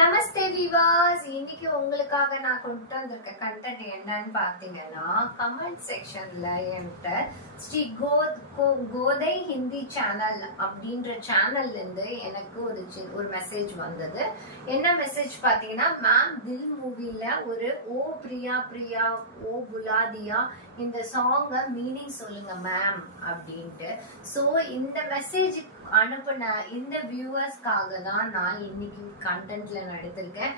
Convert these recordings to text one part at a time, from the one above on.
நமஸ்தே viewers, இன்னைக்கு உங்களுக்காக நான் கொண்டு வந்திருக்க கண்டென்ட் என்னன்னு பாத்தீங்கன்னா, கமெண்ட் செக்ஷன்ல என்கிட்ட ஸ்ரீ கோதை ஹிந்தி சேனல் அப்படின்ற சேனல்ல இருந்து எனக்கு ஒரு மெசேஜ் வந்தது. என்ன மெசேஜ் பாத்தீங்கன்னா, மேம் தில் மூவில ஒரு ஓ பிரியா பிரியா ஓ புலாதியா இந்த சாங்க மீனிங் சொல்லுங்க மேம் அப்படின்ட்டு. சோ இந்த மெசேஜ் அனுப்புன இந்த வியூவர்ஸ்க்காக தான் நான் இன்னைக்கு கண்டென்ட்ல எடுத்திருக்கேன்.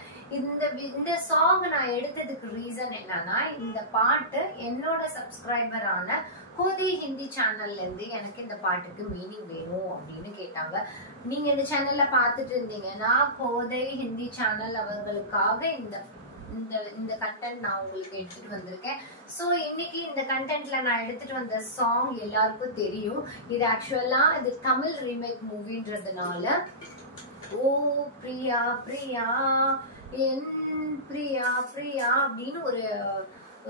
இந்த சாங் நான் எடுத்ததுக்கு ரீசன் என்னன்னா, இந்த பாட்டு என்னோட சப்ஸ்கிரைபரான கோதை ஹிந்தி சேனல்ல இருந்து எனக்கு இந்த பாட்டுக்கு மீனிங் வேணும் அப்படின்னு கேட்டாங்க. நீங்க இந்த சேனல்ல பாத்துட்டு இருந்தீங்கன்னா, கோதை ஹிந்தி சேனல் அவர்களுக்காக இந்த கண்டென்ட் நான் உங்களுக்கு எடுத்துட்டு வந்திருக்கேன். சோ இன்னைக்கு இந்த கண்டென்ட்ல நான் எடுத்துட்டு வந்த சாங் எல்லாருக்கும் தெரியும். இது ஆக்சுவலா இது தமிழ் ரீமேக் மூவின்றதுனால ஓ பிரியா பிரியா என் பிரியா பிரியா அப்படின்னு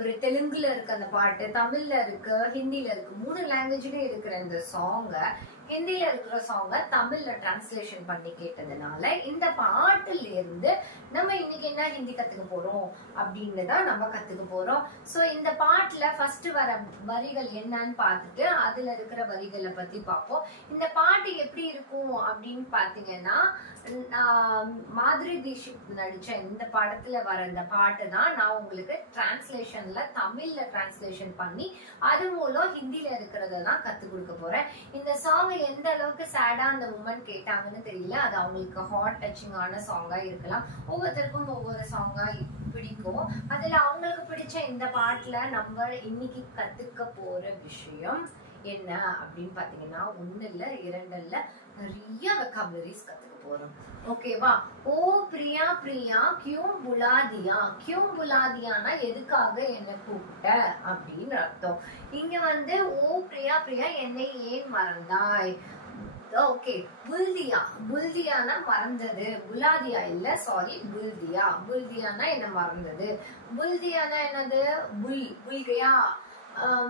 ஒரு தெலுங்குல இருக்கு அந்த பாட்டு, தமிழ்ல இருக்கு, ஹிந்தில இருக்கு, 3 லாங்குவேஜ்லயும் இருக்கிற இந்த சாங்க ஹிந்தில இருக்கிற சாங்க தமிழ்ல டிரான்ஸ்லேஷன் பண்ணி கேட்டதுனால இந்த பாட்டுல இருந்து நம்ம இன்னைக்கு என்ன ஹிந்தி கத்துக்க போறோம் அப்படின்னு தான் நம்ம கத்துக்க போறோம். சோ இந்த பாட்டுல ஃபர்ஸ்ட் வர வரிகள் என்னன்னு பார்த்துட்டு அதுல இருக்கிற வரிகளை பத்தி பார்ப்போம். இந்த பாட்டு எப்படி இருக்கும் அப்படின்னு பாத்தீங்கன்னா, மாதுரி தீஷித் நடிச்ச இந்த படத்துல வர இந்த பாட்டு தான் நான் உங்களுக்கு டிரான்ஸ்லேஷன்ல தமிழ்ல டிரான்ஸ்லேஷன் பண்ணி அது மூலம் ஹிந்தில இருக்கிறத தான் கத்து கொடுக்க போறேன். இந்த சாங் எந்த அளவுக்கு சேடா அந்த உமன் கேட்டாங்கன்னு தெரியல. அது அவங்களுக்கு ஹார்ட் டச்சிங்கான சாங்கா இருக்கலாம். ஒவ்வொருத்தருக்கும் ஒவ்வொரு சாங்கா பிடிக்கும். அதுல அவங்களுக்கு பிடிச்ச இந்த பாட்டுல நம்ம இன்னைக்கு கத்துக்க போற விஷயம் என்ன அப்படின்னு பாத்தீங்கன்னா, 1 இல்ல 2 இல்ல நிறைய வெக்காபுலரிஸ் கத்துக்க போறோம். ஓகேவா? ஓ பிரியா பிரியா கியூ புலாதியா, கியூ புலாதியானா எதுக்காக என்ன கூப்பிட்ட அப்படின்னு அர்த்தம். இங்க ஓ பிரியா பிரியா என்னை ஏன் மறந்தாய். ஓகே, புல்தியா, புல்தியானா மறந்தது, புலாதியா இல்ல, சாரி, புல்தியா, புல்தியானா என்ன மறந்தது. புல்தியானா என்னது, புல்கையா,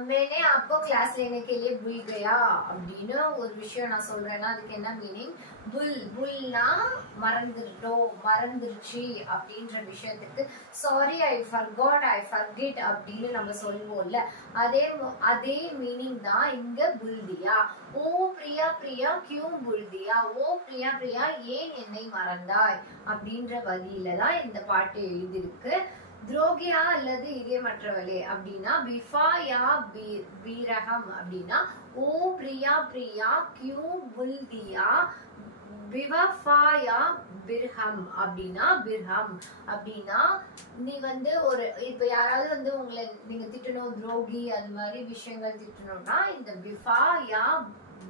मैंने आपको क्लास लेने के लिए भूल गया அப்படின்னு ஒரு விஷயம் நான் சொல்றேன்னா அதுக்கு என்ன மீனிங்? புல்னா மறந்துருச்சு அப்படின்ற விஷயத்துக்கு sorry, I forgot, I forget அப்படின்னு நம்ம சொல்லுவோம்ல, அதே மீனிங் தான் இங்க புல்தியா. ஓ பிரியா பிரியா கியூ புல்தியா, ஓ பிரியா பிரியா ஏன் என்னை மறந்தாய் அப்படின்ற வரியில தான் இந்த பாட்டு எழுதியிருக்கு. துரோகியா அல்லது இதே மற்றவளே அப்படின்னா, பிஃபா யா பீரகம் அப்படின்னா, ஓ பிரியா பிரியா கியூ புல்தியா, பிவஃபா யா பிர்ஹம் அப்படின்னா, பிர்ஹம் அப்படின்னா நீ ஒரு இப்ப யாராவது உங்களை நீங்க திட்டணும், துரோகி அது மாதிரி விஷயங்கள் திட்டணும்னா இந்த பிஃபா யா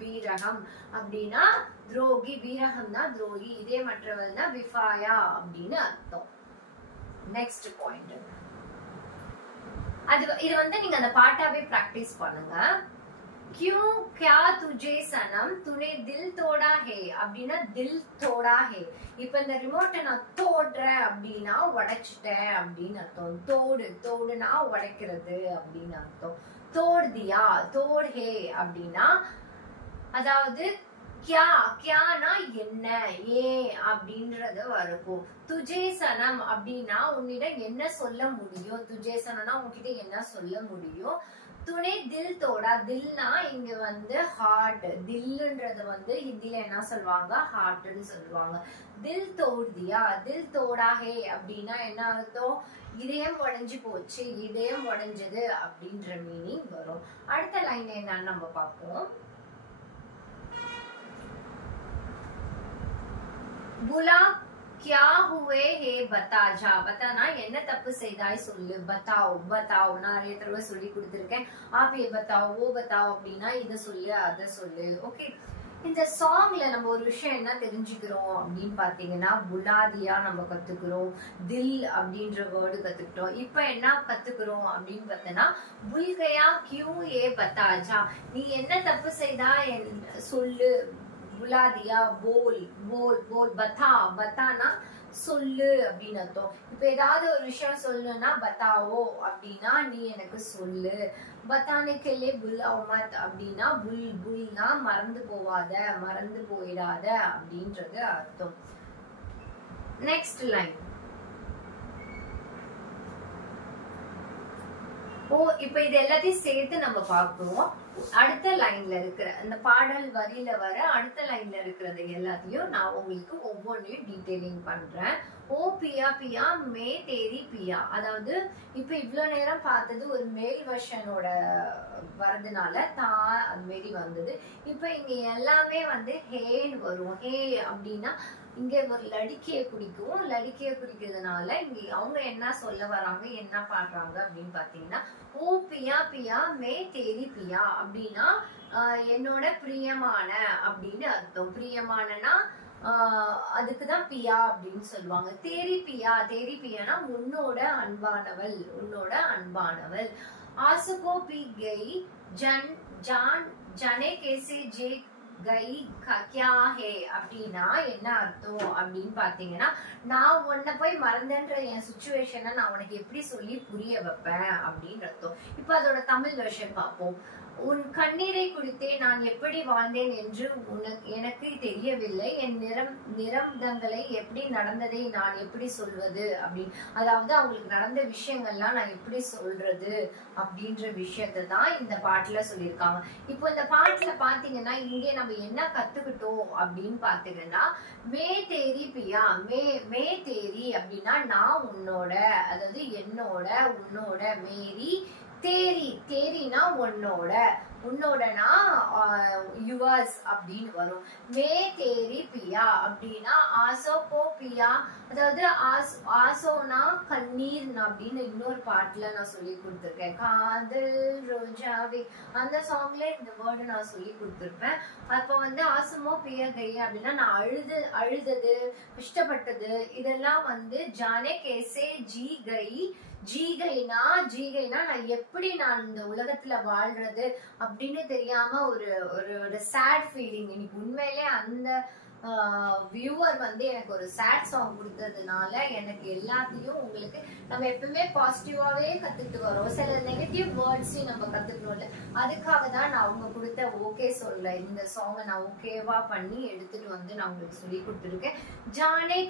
பீரகம் அப்படின்னா துரோகி, பீரகம்னா துரோகி, இதே மற்றவள்னா பிஃபாயா அப்படின்னு அர்த்தம். நெக்ஸ்ட் பாயிண்ட், இது நீங்க அந்த பாட்டாவே பிராக்டிஸ் பண்ணுங்க. क्यों क्या तुझे सनम तूने दिल तोड़ा है அப்படின்னா दिल तोड़ा है. இப்ப இந்த ரிமோட்டை நான் தோடுறேன் அப்படின்னா உடைச்சிட்டேன் அப்படின்னு அர்த்தம். தோடுனா உடைக்கிறது அப்படின்னு அர்த்தம். தோடு தியா, தோடு ஹே அப்படின்னா அதாவது கியானா என்ன, ஏன் அப்படின்றது வரும். துஜே சனம் அப்படின்னா உன்னிடம் என்ன சொல்ல முடியும், துஜே சனம்னா உன்கிட்ட என்ன சொல்ல முடியும். துணை தில் தோடா, தில்னா இங்க ஹார்ட், தில்லுன்றது ஹிந்தில என்ன சொல்லுவாங்க, ஹார்ட்னு சொல்லுவாங்க. தில் தோடுதியா, தில் தோடா ஹே அப்படின்னா என்ன அர்த்தம்? இதயம் உடைஞ்சு போச்சு, இதயம் உடைஞ்சது அப்படின்ற மீனிங் வரும். அடுத்த லைன் என்னன்னு நம்ம பார்ப்போம். बुला क्या हुए है बता जा, बताना என்ன தப்பு செய்தாய் சொல்லு, பத்தாவ் பத்தாவ் நான் நிறைய தடவை சொல்லி கொடுத்திருக்கேன். ஆப் ஏ பத்தாவ் ஓ பத்தாவ் அப்படின்னா இத சொல்லு அத சொல்லு. ஓகே, இந்த சாங்ல நம்ம ஒரு விஷயம் என்ன தெரிஞ்சுக்கிறோம் அப்படின்னு பாத்தீங்கன்னா, புலாதியா நம்ம கத்துக்கிறோம், தில் அப்படின்ற வேர்டு கத்துக்கிட்டோம். இப்ப என்ன கத்துக்கிறோம் அப்படின்னு பார்த்தோம்னா, புல்கையா கியூ ஏ பத்தாஜா, நீ என்ன தப்பு செய்தா சொல்லு, புலாதியா போல் போல் போல், பத்தா பத்தானா சொல்லு அப்படின்னு அர்த்தம். இப்ப ஏதாவது ஒரு விஷயம் சொல்லணும்னா பத்தாவோ அப்படின்னா நீ எனக்கு சொல்லு. பத்தானே கேலே புல்லாவ் மத் அப்படின்னா புல்னா மறந்து போவாத, மறந்து போயிடாத அப்படின்றது அர்த்தம். Next line. இப்ப இது எல்லாத்தையும் சேர்த்து நம்ம பார்ப்போம். அடுத்த லைன்ல இருக்கிற அந்த பாடல் வரியில வர அடுத்த லைன்ல இருக்கிறது எல்லாத்தையும் நான் உங்களுக்கு ஒவ்வொன்றையும் டீடைலிங் பண்றேன். ஓ பியா பியா மே தேரி பியா, அதாவது இப்ப இவ்வளவு நேரம் பார்த்தது ஒரு மேல் வெர்ஷனோட வரதுனால தான் அது மாரி வந்தது. இப்ப இங்க எல்லாமே வந்து ஹேன்னு வரும். ஹே அப்படின்னா இங்க ஒரு லடிக்கைய குறிக்கும். லடிக்கைய குறிக்கிறதுனால இங்க அவங்க என்ன சொல்ல வராங்க, என்ன பாடுறாங்க அப்படின்னு பாத்தீங்கன்னா, ஓ பியா பியா மே தேரி பியா அப்படின்னா என்னோட பிரியமான அப்படின்னு அர்த்தம். பிரியமானனா அதுக்குதான் பியா அப்படின்னு சொல்லுவாங்க. தேரி பியா, தேரி பியானா உன்னோட அன்பானவள், உன்னோட அன்பானவள். ஆசுகோ பி கை ஜன் ஜான் ஜனே கேசே ஜே கை கியா ஹே அப்படின்னா என்ன அர்த்தம் அப்படின்னு பாத்தீங்கன்னா, நான் உன்னை போய் மறந்தன்ற என் சுச்சுவேஷனை நான் உனக்கு எப்படி சொல்லி புரிய வைப்பேன் அப்படின்னு அர்த்தம். இப்ப அதோட தமிழ் வெர்ஷன் பார்ப்போம். உன் கண்ணீரை குடித்தே நான் எப்படி வாழ்ந்தேன் என்று எனக்கு தெரியவில்லை. என் நிரம்பங்களை எப்படி நடந்ததை நான் எப்படி சொல்வது அப்படின்னு, அதாவது அவங்களுக்கு நடந்த விஷயங்கள்லாம் நான் எப்படி சொல்றது அப்படின்ற விஷயத்தை தான் இந்த பாட்டுல சொல்லியிருக்காங்க. இப்போ இந்த பாட்டுல பாத்தீங்கன்னா இங்கே நம்ம என்ன கத்துக்கிட்டோம் அப்படின்னு பாத்தீங்கன்னா, மே தேரி பியா, மே தேரி அப்படின்னா நான் உன்னோட, அதாவது என்னோட, உன்னோட. மேரி தேரி, தேரினா உன்னோட, உன்னோடனா யுவர்ஸ் அப்படின்னு வரும். மே தேரி பியா அப்படின்னா ஆசோ கோ பியா, அதாவது ஆசோனா கண்ணீர் அப்படின்னு இன்னொரு பாட்டுல நான் சொல்லி கொடுத்துருக்கேன். காதல் ரோஜாவே அந்த சாங்ல இந்த வேர்டு நான் சொல்லி கொடுத்துருப்பேன். அப்ப வந்து ஆசமோ பியா கை அப்படின்னா நான் அழுதது, கஷ்டப்பட்டது, இதெல்லாம் வந்து ஜானே கேசே ஜீ கை. ஜீகைனா நான் எப்படி நான் இந்த உலகத்துல வாழ்றது அப்படின்னு தெரியாம ஒரு சேட் ஃபீலிங். இன்னைக்கு உண்மையிலே அந்த வியூவர் வந்து எனக்கு ஒரு சேட் சாங் கொடுத்ததுனால எனக்கு எல்லாத்தையும் உங்களுக்கு நம்ம எப்பவுமே பாசிட்டிவாவே கத்துட்டு வரோம். சில நெகட்டிவ் வேர்ட்ஸையும் நம்ம கத்துக்கணும்ல, அதுக்காக தான் நான் அவங்க கொடுத்த ஓகே சொல்ல இந்த சாங்கை நான் ஓகேவா பண்ணி எடுத்துட்டு வந்து நான் உங்களுக்கு சொல்லி கொடுத்துருக்கேன். ஜானே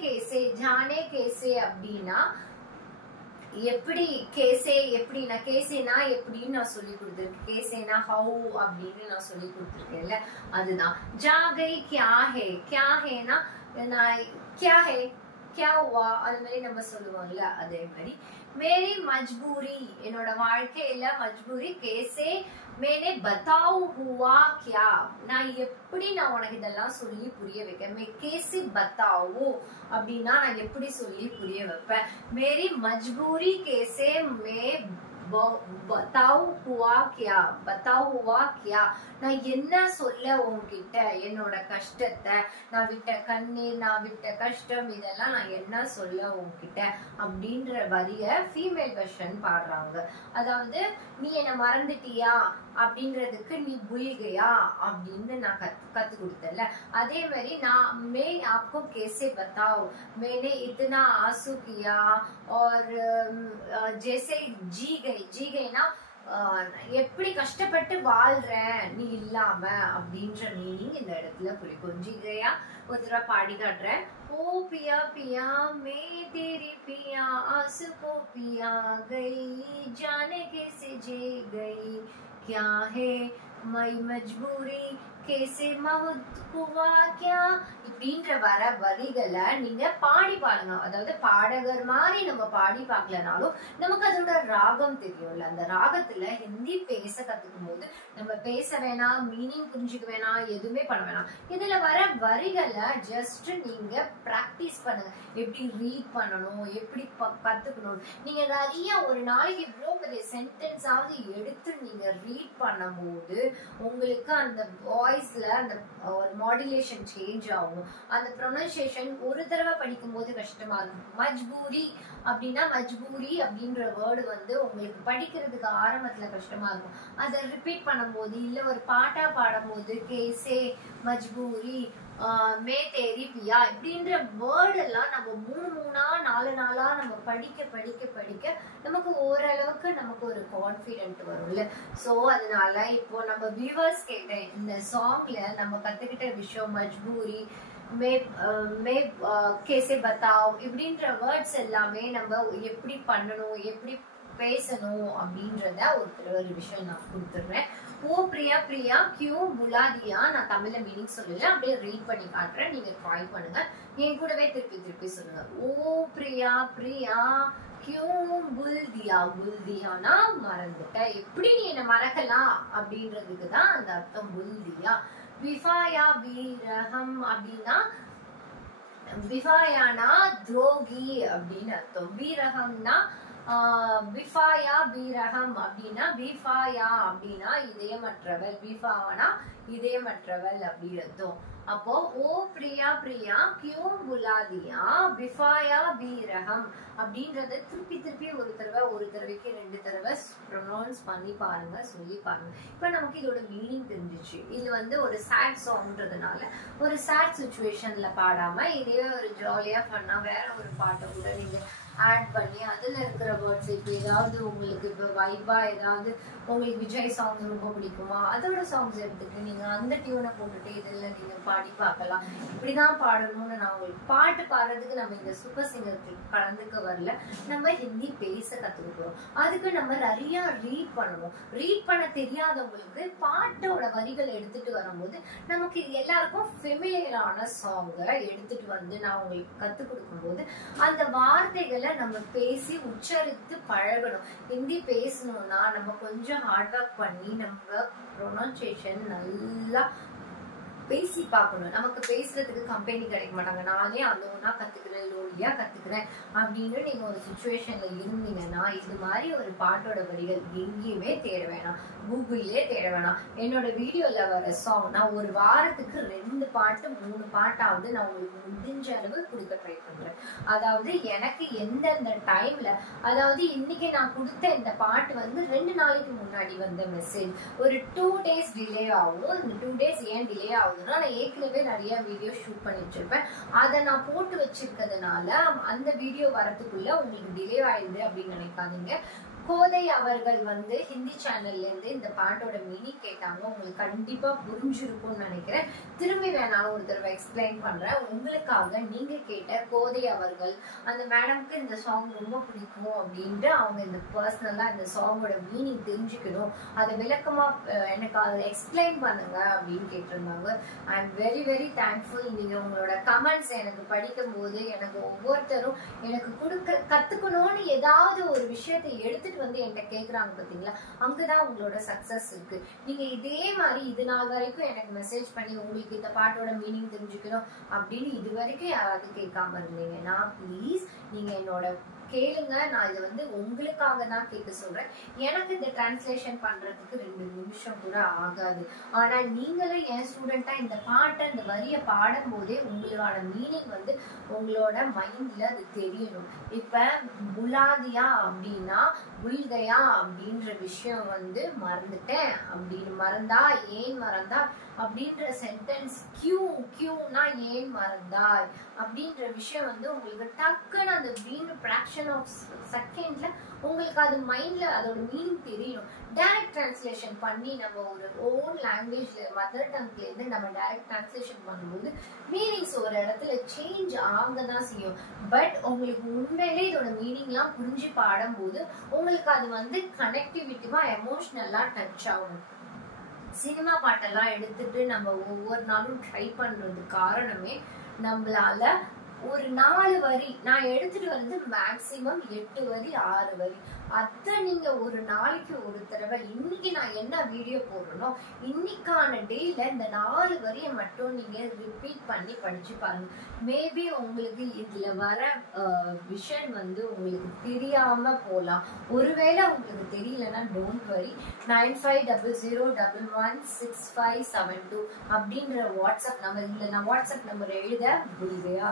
கேசே அப்படின்னா எப்படி, கேசே எப்படின்னா, கேசேனா எப்படின்னு நான் சொல்லி கொடுத்துருக்கேன். கேசேனா ஹவு அப்படின்னு நான் சொல்லி கொடுத்துருக்கேன்ல, அதுதான். ஜாகை கியா ஹேனா நான் கியா ஹே கியா ஹுவா அது மாதிரி நம்ம சொல்லுவோம்ல, அதே மாதிரி. மேரி மஜ்பூரி என்னோட வாழ்க்கையில மஜ்பூரி கேசே மேனே பத்தாவு ஹுவா கியா, நான் எப்படி நான் உனக்கு இதெல்லாம் சொல்லி புரிய வைக்க. மே கேசி பத்தாவு அப்படின்னா நான் எப்படி சொல்லி புரிய வைப்பேன். மேரி மஜ்பூரி கேசே மே பத்தாவு ஹுவா கியா, நான் என்ன சொல்ல உன்கிட்ட என்னோட கஷ்டத்தை, நான் விட்ட கண்ணீர், நான் விட்ட கஷ்டம், இதெல்லாம் நான் என்ன சொல்ல உன்கிட்ட அப்படின்ற வரிய ஃபீமேல் வெர்ஷன் பாடுறாங்க. அதாவது நீ என்ன மறந்துட்டியா அப்படின்றதுக்கு நீ புல்கையா அப்படின்னு நான் கத்து கொடுத்தல, அதே மாதிரி நான் மே आपको कैसे बताओ मैंने इतना आंसू किया और जैसे जी गईனா எப்படி கஷ்டப்பட்டு வாழ்றேன் நீ இல்லாம அப்படின்ற மீனிங் இந்த இடத்துல குறிக்கும். ஜிகையா ஒரு தடவை பாடி காட்டுறேன். ओ पिया पिया मैं तेरी पिया आस को पिया गई जाने कैसे जे गई क्या है मई मजबूरी कैसे मौत हुआ क्या இப்படின்ற வர வரிகளை நீங்க பாடி பாருங்க. அதாவது பாடகர் மாதிரி நம்ம பாடி பார்க்கலனாலும் நமக்கு அதோட ராகம் தெரியும்ல, அந்த ராகத்துல ஹிந்தி பேச கத்துக்கும் போது நம்ம பேச வேணாம், மீனிங் புரிஞ்சுக்க வேணாம், எதுவுமே பண்ண வேணாம். இதுல வர வரிகளை ஜஸ்ட் நீங்க பிராக்டிஸ் பண்ணுங்க. எப்படி ரீட் பண்ணணும், எப்படி கத்துக்கணும். நீங்க நிறைய ஒரு நாளைக்கு இவ்வளவு பெரிய சென்டென்ஸ் ஆவது எடுத்து நீங்க ரீட் பண்ணும் போது உங்களுக்கு அந்த வாய்ஸ்ல அந்த ஒரு மாடுலேஷன் சேஞ்ச் ஆகும். அந்த ப்ரொனன்சியேஷன் ஒரு தடவை படிக்கும் போது கஷ்டமா இருக்கும். மஜ்பூரி அப்படின்னா மஜ்பூரி அப்படின்ற வேர்டு வந்து உங்களுக்கு படிக்கிறதுக்கு ஆரம்பத்துல கஷ்டமா இருக்கும். அதை ரிப்பீட் பண்ணும் போது இல்ல ஒரு பாட்டா பாடும் போது கேசே மஜ்பூரி மே தேரி பியா இப்படின்ற வேர்டு எல்லாம் நம்ம 3 நாளா நம்ம படிக்க நமக்கு ஓரளவுக்கு நமக்கு ஒரு கான்பிடென்ட் வரும்ல. சோ அதனால இப்போ நம்ம வியூவர்ஸ் கேட்ட இந்த சாங்ல நம்ம கத்துக்கிட்ட விஷயம் மஜ்பூரி மே கேசே பத்தாவ் இப்படின்ற வேர்ட்ஸ் எல்லாமே நம்ம எப்படி பண்ணணும், எப்படி பேசணும் அப்படின்றத ஒரு விஷயம் நான் கொடுத்துடுறேன். ஓ பிரியா பிரியா கியூ புலாதியா, நான் தமிழ்ல மீனிங் சொல்லல, அப்படியே ரீட் பண்ணி காட்டுறேன், நீங்க ட்ரை பண்ணுங்க, என் கூடவே திருப்பி சொல்லுங்க. ஓ பிரியா பிரியா கியூ புல்தியா, புல்தியானா மறந்துட்ட, எப்படி நீ என்ன மறக்கலாம் அப்படின்றதுக்கு தான் அந்த அர்த்தம் புல்தியா. விஃபாயா வீரகம் அப்படின்னா, விஃபாயானா துரோகி அப்படின்னு அர்த்தம். வீரகம்னா விஃபாயா வீரகம் அப்படின்னா, விஃபாயா அப்படின்னா இதயமற்றவள், விஃபானா இதயமற்றவள் அப்படி அர்த்தம். அப்போ ஓ பிரியா பிரியா கியூ புலாதியா விஃபாயா வீரகம் அப்படின்றத திருப்பி ஒரு தடவைக்கு 2 தடவை ப்ரொனவுன்ஸ் பண்ணி பாருங்க, சொல்லி பாருங்க. இப்ப நமக்கு இதோட மீனிங் தெரிஞ்சிச்சு. இது வந்து ஒரு சேட் சாங்ன்றதுனால ஒரு சேட் சுச்சுவேஷன்ல பாடாம இதே ஒரு ஜாலியா பண்ணா வேற ஒரு பாட்டை கூட நீங்க ஆட் பண்ணி அதுல இருக்கிற வேர்ட்ஸ், இப்போ ஏதாவது உங்களுக்கு இப்போ வைபா ஏதாவது உங்களுக்கு விஜய் சாங் ரொம்ப பிடிக்குமா, அதோட சாங்ஸ் எடுத்துட்டு நீங்க அந்த டியூனை போட்டுட்டு இதுல நீங்க பாடி பார்க்கலாம். இப்படிதான் பாடணும்னு நான் உங்களுக்கு பாட்டு பாடுறதுக்கு நம்ம இந்த சூப்பர் சிங்கருக்கு கலந்துக்க வரல, நம்ம ஹிந்தி பேச கத்துக்கிட்டோம். அதுக்கு நம்ம நிறைய ரீட் பண்ணணும். ரீட் பண்ண தெரியாதவங்களுக்கு பாட்டோட வரிகளை எடுத்துட்டு வரும்போது நமக்கு எல்லாருக்கும் ஃபெமிலியரான சாங்கை எடுத்துட்டு வந்து நான் உங்களுக்கு கத்துக் கொடுக்கும் போது அந்த வார்த்தைகள் நம்ம பேசி உச்சரித்து பழகணும். ஹிந்தி பேசணும்னா நம்ம கொஞ்சம் ஹார்ட் ஒர்க் பண்ணி நம்ம ப்ரொனன்சியேஷன் நல்லா பேசி பார்க்கணும். நமக்கு பேசுறதுக்கு கம்பெனி கிடைக்க மாட்டாங்க. நானே அலோனா கத்துக்கிறேன், லோலியா கத்துக்கிறேன் அப்படின்னு நீங்க ஒரு சிச்சுவேஷன்ல இருந்தீங்கன்னா இது மாதிரி ஒரு பாட்டோட வரிகள் எங்கேயுமே தேட வேணாம், கூகுள்லயே தேட வேணாம். என்னோட வீடியோல வர சாங் நான் ஒரு வாரத்துக்கு 2 பாட்டு 3 பாட்டாவது நான் உங்களுக்கு முடிஞ்ச அளவு கொடுக்க ட்ரை பண்றேன். அதாவது எனக்கு எந்தெந்த டைம்ல, அதாவது இன்னைக்கு நான் கொடுத்த இந்த பாட்டு வந்து 2 நாளைக்கு முன்னாடி வந்த மெசேஜ், ஒரு 2 டேஸ் டிலே ஆகும். இந்த 2 டேஸ் ஏன் டிலே ஆகுதுன்னா, நான் ஏற்கனவே நிறைய வீடியோ ஷூட் பண்ணி வச்சிருப்பேன். அதை நான் போட்டு வச்சிருக்கிறதுனால அந்த வீடியோ வரதுக்குள்ள உங்களுக்கு டிலே ஆயிடுது அப்படின்னு நினைக்காதீங்க. கோதை அவர்கள் வந்து ஹிந்தி சேனல்ல இருந்து இந்த பாட்டோட மீனிங் கேட்டாங்க. உங்களுக்கு கண்டிப்பா புரிஞ்சிருக்கும்னு நினைக்கிறேன். திரும்பி வேணாலும் ஒரு தடவை எக்ஸ்பிளைன் பண்றேன் உங்களுக்காக. நீங்க கேட்ட கோதை அவர்கள், அந்த மேடம்க்கு இந்த சாங் ரொம்ப பிடிக்கும் அப்படின்ட்டு அவங்க இந்த பர்சனலா இந்த சாங்கோட மீனிங் தெரிஞ்சுக்கணும், அதை விளக்கமா எனக்கு அதை எக்ஸ்பிளைன் பண்ணுங்க அப்படின்னு கேட்டிருந்தாங்க. I am very very thankful. நீங்க உங்களோட கமெண்ட்ஸ் எனக்கு படிக்கும் போது எனக்கு ஒவ்வொருத்தரும் எனக்கு கத்துக்கணும்னு ஏதாவது ஒரு விஷயத்தை எடுத்து வந்து என்கிட்ட கேக்குறாங்க பாத்தீங்களா, அங்கதான் உங்களோட சக்சஸ் இருக்கு. நீங்க இதே மாதிரி இது நாள் வரைக்கும் எனக்கு மெசேஜ் பண்ணி உங்களுக்கு இந்த பாட்டோட மீனிங் தெரிஞ்சுக்கணும் அப்படின்னு இது வரைக்கும் யாராவது கேட்காம இருந்தீங்கன்னா ப்ளீஸ் நீங்க என்னோட கேளுங்க. நான் இது வந்து உங்களுக்காக தான் கேட்க சொல்றேன். எனக்கு இந்த டிரான்ஸ்லேஷன் பண்றதுக்கு 2 நிமிஷம் கூட ஆகாது. ஆனா நீங்களும் என் ஸ்டூடெண்டா இந்த பாட்டை இந்த வரிய பாடும் போதே உங்களோட மீனிங் வந்து உங்களோட மைண்ட்ல அது தெரியணும். இப்ப புலாதியா அப்படின்னா புல்கையா அப்படின்ற விஷயம் வந்து மறந்துட்டேன் அப்படின்னு, மறந்தா ஏன் மறந்தா அப்படின்ற சென்டென்ஸ், கியூனா ஏன் மறந்தாய் அப்படின்ற விஷயம் வந்து உங்களுக்கு டக்குன்னு அந்த ஃபிராக்ஷன் ஆஃப் செகண்ட்ல உங்களுக்கு அது மைண்ட்ல அதோட மீனிங் தெரியணும். டைரக்ட் டிரான்ஸ்லேஷன் பண்ணி நம்ம ஒரு ஓன் லாங்குவேஜ்ல மதர் டங்க்ல இருந்து நம்ம டைரக்ட் டிரான்ஸ்லேஷன் பண்ணும்போது மீனிங்ஸ் ஒரு இடத்துல சேஞ்ச் ஆகதான் செய்யும். பட் உங்களுக்கு உண்மையிலே இதோட மீனிங்லாம் புரிஞ்சு பாடும்போது உங்களுக்கு அது வந்து கனெக்டிவிட்டிவா எமோஷனலா டச் ஆகும். சினிமா பாட்டெல்லாம் எடுத்துட்டு நம்ம ஒவ்வொரு நாளும் ட்ரை பண்றது காரணமே நம்மளால ஒரு 4 வரி நான் எடுத்துட்டு வந்து மேக்சிமம் 8 வரி 6 வரி அதை நீங்க ஒரு நாளைக்கு ஒரு தடவை, இன்னைக்கு நான் என்ன வீடியோ போடுறனோ இன்னைக்கான டேல இந்த 4 வரியை மட்டும் நீங்க ரிப்பீட் பண்ணி படிச்சு பாருங்க. மேபி உங்களுக்கு இதுல வர விஷன் வந்து உங்களுக்கு தெரியாம போலாம். ஒருவேளை உங்களுக்கு தெரியலன்னா டோன்ட் வரி, 9500116572 அப்படின்ற வாட்ஸ்அப் நம்பர், இதுல நான் வாட்ஸ்அப் நம்பர் எழுத புல்கையா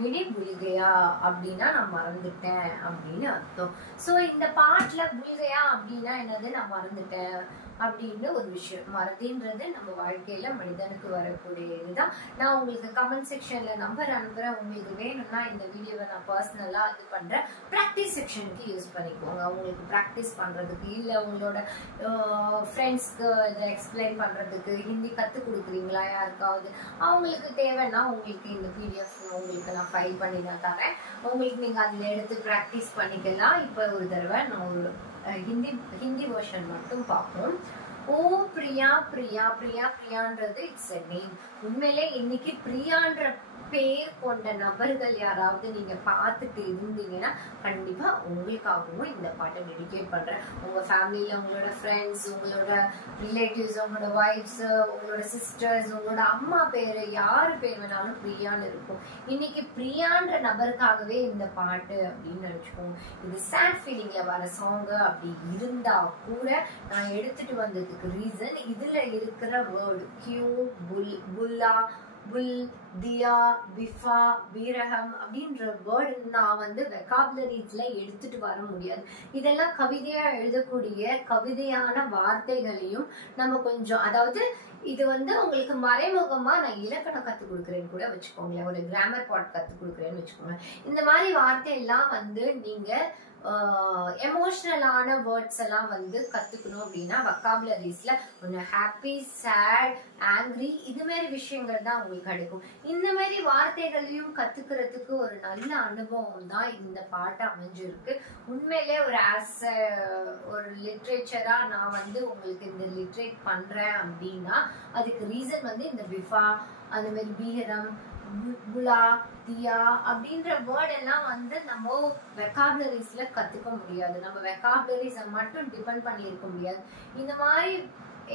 மிடி புல்கையா அப்படின்னா நான் மறந்துட்டேன் அப்படின்னு அர்த்தம். சோ இந்த பாட்டுல புல்கையா அப்படின்னா என்னது, நான் மறந்துட்டேன் அப்படின்னு ஒரு விஷயம். மறதின்றது நம்ம வாழ்க்கையில மனிதனுக்கு வரக்கூடிய இதுதான். நான் உங்களுக்கு கமெண்ட் செக்ஷன்ல நம்பர் அனுப்புறேன். உங்களுக்கு வேணும்னா இந்த வீடியோவை நான் பர்சனலா இது பண்றேன். ப்ராக்டிஸ் செக்ஷனுக்கு யூஸ் பண்ணிக்கோங்க. உங்களுக்கு ப்ராக்டிஸ் பண்றதுக்கு, இல்ல உங்களோட ஃப்ரெண்ட்ஸ்க்கு இதை எக்ஸ்பிளைன் பண்றதுக்கு, ஹிந்தி கத்து கொடுக்குறீங்களா யாருக்காவது, அவங்களுக்கு தேவைன்னா உங்களுக்கு இந்த பிடிஎஃப் உங்களுக்கு நான் ஃபைல் பண்ணி தான் தரேன். உங்களுக்கு நீங்க அதுல எடுத்து ப்ராக்டிஸ் பண்ணிக்கலாம். இப்ப ஒரு தடவை நான் ஒரு ஹிந்தி வெர்ஷன் மட்டும் பார்ப்போம். ஓ பிரியா பிரியா பிரியா பிரியான்றது இட்ஸ் a நேம். உண்மையிலே இன்னைக்கு பிரியான்ற பேர் கொண்ட நபர்கள் யாராவது நீங்க பார்த்துட்டு இருந்தீங்கன்னா கண்டிப்பா உங்களுக்காகவும் இந்த பாட்டை டெடிகேட் பண்றேன். உங்க ஃபேமிலியில உங்களோட ஃப்ரெண்ட்ஸ், உங்களோட ரிலேட்டிவ்ஸ், உங்களோட ஒய்ஃப்ஸ், உங்களோட சிஸ்டர்ஸ், உங்களோட அம்மா பேரு யாரு பேர் வேணாலும் பிரியான்னு இருக்கும். இன்னைக்கு பிரியான்ற நபருக்காகவே இந்த பாட்டு அப்படின்னு நினைச்சுக்கோங்க. இது சேட் ஃபீலிங்ல வர சாங் அப்படி இருந்தா கூட நான் எடுத்துட்டு வந்ததுக்கு ரீசன் இதுல இருக்கிற வேர்டு கியூ, புல்லா, புல், தியா, பிஃபா, வீரகம் அப்படின்ற வேர்டு நான் வெக்காபுலரிஸ்ல எடுத்துட்டு வர முடியாது. இதெல்லாம் கவிதையா எழுதக்கூடிய கவிதையான வார்த்தைகளையும் நம்ம கொஞ்சம், அதாவது இது உங்களுக்கு மறைமுகமா நான் இலக்கணம் கத்து கொடுக்குறேன்னு கூட வச்சுக்கோங்களேன், ஒரு கிராமர் பாட் கத்து கொடுக்குறேன்னு வச்சுக்கோங்க. இந்த மாதிரி வார்த்தை எல்லாம் நீங்க எமோஷனலான வேர்ட்ஸ் எல்லாம் கத்துக்கணும் அப்படின்னா வொக்காபுலரிஸ்ல கொஞ்சம் ஹாப்பி, சேட், ஆங்கிரி இது மாதிரி விஷயங்கள் தான் உங்களுக்கு கிடைக்கும். இந்த மாதிரி வார்த்தைகளையும் கத்துக்கிறதுக்கு ஒரு நல்ல அனுபவம் தான் இந்த பாட்டு அமைஞ்சிருக்கு. உண்மையிலே ஒரு லிட்ரேச்சரா நான் உங்களுக்கு இந்த லிட்ரேட் பண்றேன் அப்படின்னா அதுக்கு ரீசன் இந்த பிஃபா, அந்த மாதிரி பீகரம், புலா, தியா அப்படின்ற வேர்ட் எல்லாம் நம்ம வெக்காபுலரிஸ்ல கத்துக்க முடியாது. நம்ம வெக்காபுலரிஸை மட்டும் டிபெண்ட் பண்ணி இருக்க முடியாது. இந்த மாதிரி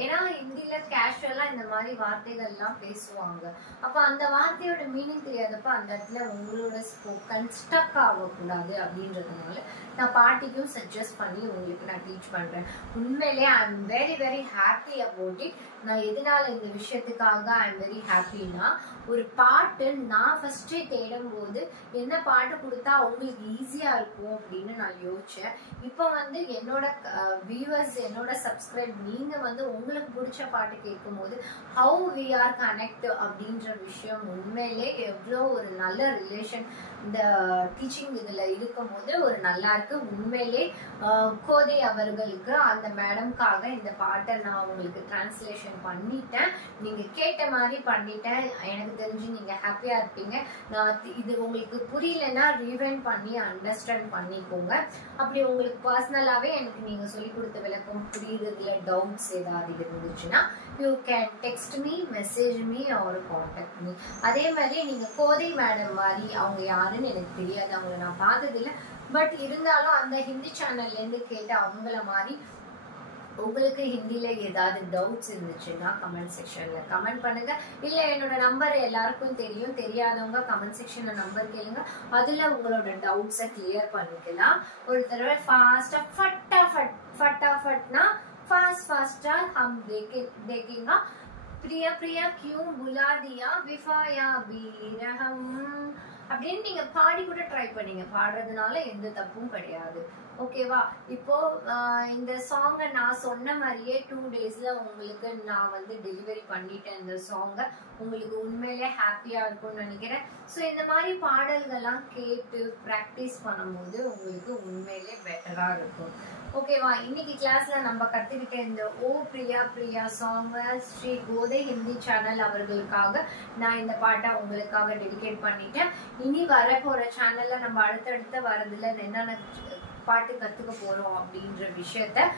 ஏன்னா ஹிந்தில கேஷுவலா இந்த மாதிரி வார்த்தைகள் எல்லாம் பேசுவாங்க. அப்ப அந்த வார்த்தையோட மீனிங் தெரியாதப்ப அந்த இடத்துல உங்களோட ஸ்போக்கன் ஸ்டக் ஆகக்கூடாது அப்படின்றதுனால நான் பாட்டிக்கும் சஜஸ்ட் பண்ணி உங்களுக்கு நான் டீச் பண்றேன். உண்மையிலே I am very very happy about it. நான் எதனால இந்த விஷயத்துக்காக ஐ எம் வெரி ஹாப்பினா, ஒரு பாட்டு நான் ஃபர்ஸ்டே தேடும் போது என்ன பாட்டு கொடுத்தா உங்களுக்கு ஈஸியா இருக்கும் அப்படின்னு நான் யோசிச்சேன். இப்போ என்னோட வியூவர்ஸ், என்னோட சப்ஸ்கிரைப் நீங்க உங்களுக்கு பிடிச்ச பாட்டு கேட்கும் போது ஹவு வி ஆர் கனெக்ட் அப்படின்ற விஷயம் உண்மையிலே எவ்வளோ ஒரு நல்ல ரிலேஷன் இந்த டீச்சிங் இதுல இருக்கும் போது ஒரு நல்லா இருக்கு. உண்மையிலே கோதை அவர்களுக்கு, அந்த மேடம்காக இந்த பாட்டை நான் உங்களுக்கு டிரான்ஸ்லேஷன் பண்ணிட்டேன். நீங்க கேட்ட மாதிரி பண்ணிட்டேன். எனக்கு தெரிஞ்சு நீங்க ஹாப்பியா இருப்பீங்க. நான் இது உங்களுக்கு புரியலன்னா ரீவைண்ட் பண்ணி அண்டர்ஸ்டாண்ட் பண்ணிக்கோங்க. அப்படி உங்களுக்கு பர்சனலாவே எனக்கு நீங்க சொல்லி கொடுத்த விளக்கம் புரியுறதுல டவுட்ஸ் ஏதாவது இருந்துச்சுன்னா you can text me, message me or contact me. அதே மாதிரி நீங்க கோதை மேடம் மாதிரி, அவங்க யாருன்னு எனக்கு தெரியாது, அவங்கள நான் பார்த்தது இல்லை. பட் இருந்தாலும் அந்த ஹிந்தி சேனல்ல இருந்து கேட்ட அவங்கள மாதிரி உங்களுக்கு ஹிந்தில ஏதாவது டவுட்ஸ் இருந்துச்சுன்னா கமெண்ட் செக்ஷன்ல கமெண்ட் பண்ணுங்க. இல்ல என்னோட நம்பர் எல்லாருக்கும் தெரியும், தெரியாதவங்க கமெண்ட் செக்ஷன்ல நம்பர் கேளுங்க. அதுல உங்களோட டவுட்ஸை கிளியர் பண்ணிக்கலாம். ஒரு தடவை ஃபாஸ்டா ஃபட்டாஃபட்னா फास्टा हम देखेगा प्रिया प्रिया क्यों बुला दिया विफाया बीरहम அப்படின்னு நீங்க பாடி கூட ட்ரை பண்ணீங்க. பாடுறதுனால எந்த தப்பும் கிடையாது. ஓகேவா? இப்போ இந்த சாங்கை நான் சொன்ன மாதிரியே 2 daysல உங்களுக்கு நான் டெலிவரி பண்ணிட்டேன். இந்த சாங்கை உங்களுக்கு உண்மையிலே ஹாப்பியா இருக்கும்னு நினைக்கிறேன். ஸோ இந்த மாதிரி பாடல்கள்லாம் கேட்டு ப்ராக்டிஸ் பண்ணும்போது உங்களுக்கு உண்மையிலே பெட்டரா இருக்கும். ஓகேவா? இன்னைக்கு கிளாஸ்ல நம்ம கத்துக்கிட்ட இந்த ஓ பிரியா பிரியா சாங் ஸ்ரீ கோதை ஹிந்தி சேனல் அவர்களுக்காக நான் இந்த பாட்டை உங்களுக்காக டெடிகேட் பண்ணிட்டேன். இனி வர போற சேனல்ல நம்ம அடுத்தடுத்த வரதுல என்னென்ன பாட்டு கத்துக்க போறோம் அப்படின்ற விஷயத்த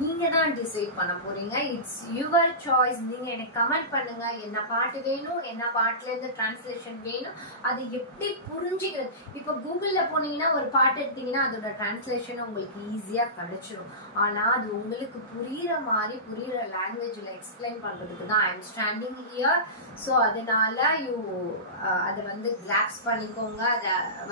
நீங்க தான் டிசைட் பண்ண போறீங்க. It's your choice. நீங்க எனக்கு கமெண்ட் பண்ணுங்க, என்ன பாட்டு வேணும், என்ன பாட்டுல இருந்து டிரான்ஸ்லேஷன் வேணும், அது எப்படி புரிஞ்சுக்கிறது. இப்போ கூகுள்ல போனீங்கன்னா ஒரு பாட்டு எடுத்தீங்கன்னா அதோட டிரான்ஸ்லேஷன் உங்களுக்கு ஈஸியா கிடைச்சிடும். ஆனா அது உங்களுக்கு புரியுற மாதிரி புரியுற லாங்குவேஜ்ல எக்ஸ்பிளைன் பண்றதுக்கு தான் I am standing here. So அதனால அதை கிராப்ஸ் பண்ணிக்கோங்க,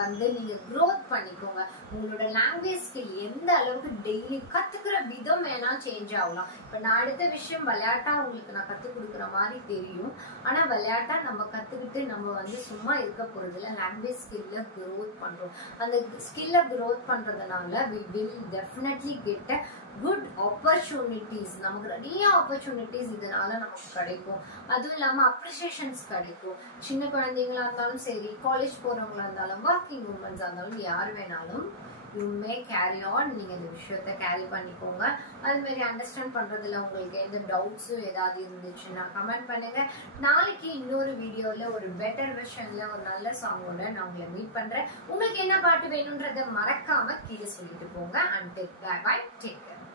அதை நீங்க க்ரோத் பண்ணிக்கோங்க. உங்களோட லாங்குவேஜ் ஸ்கில் எந்த அளவுக்கு டெய்லி கத்துக்கிற விதம் வேணா சேஞ்ச் ஆகலாம். இப்ப நான் அடுத்த விஷயம் விளையாட்டா உங்களுக்கு நான் கத்துக் கொடுக்குற மாதிரி தெரியும். ஆனா விளையாட்டா நம்ம கத்துக்கிட்டு நம்ம வந்து சும்மா இருக்க போறது இல்ல. லாங்குவேஜ் ஸ்கில்ல growth பண்றோம். அந்த ஸ்கில்ல growth பண்றதுனால we will definitely get a good opportunities. நமக்கு நிறைய opportunities இதனால நமக்கு கிடைக்கும். அதுவும் இல்லாம அப்ரிசியேஷன்ஸ் கிடைக்கும். சின்ன குழந்தைங்களா இருந்தாலும் சரி, காலேஜ் போறவங்களா இருந்தாலும், ஒர்க்கிங் உமன்ஸா இருந்தாலும், யார் வேணாலும் you may carry on. நீங்க இந்த விஷயத்தை கேரி பண்ணிக்கோங்க. அது மாதிரி அண்டர்ஸ்டாண்ட் பண்றதுல உங்களுக்கு எந்த டவுட்ஸும் ஏதாவது இருந்துச்சுன்னா கமெண்ட் பண்ணுங்க. நாளைக்கு இன்னொரு வீடியோல ஒரு பெட்டர் வெர்ஷன்ல ஒரு நல்ல சாங்கோட நான் உங்களை மீட் பண்றேன். உங்களுக்கு என்ன பாட்டு வேணும்ன்றதை மறக்காம கீழே சொல்லிட்டு போங்க. And bye bye, take care.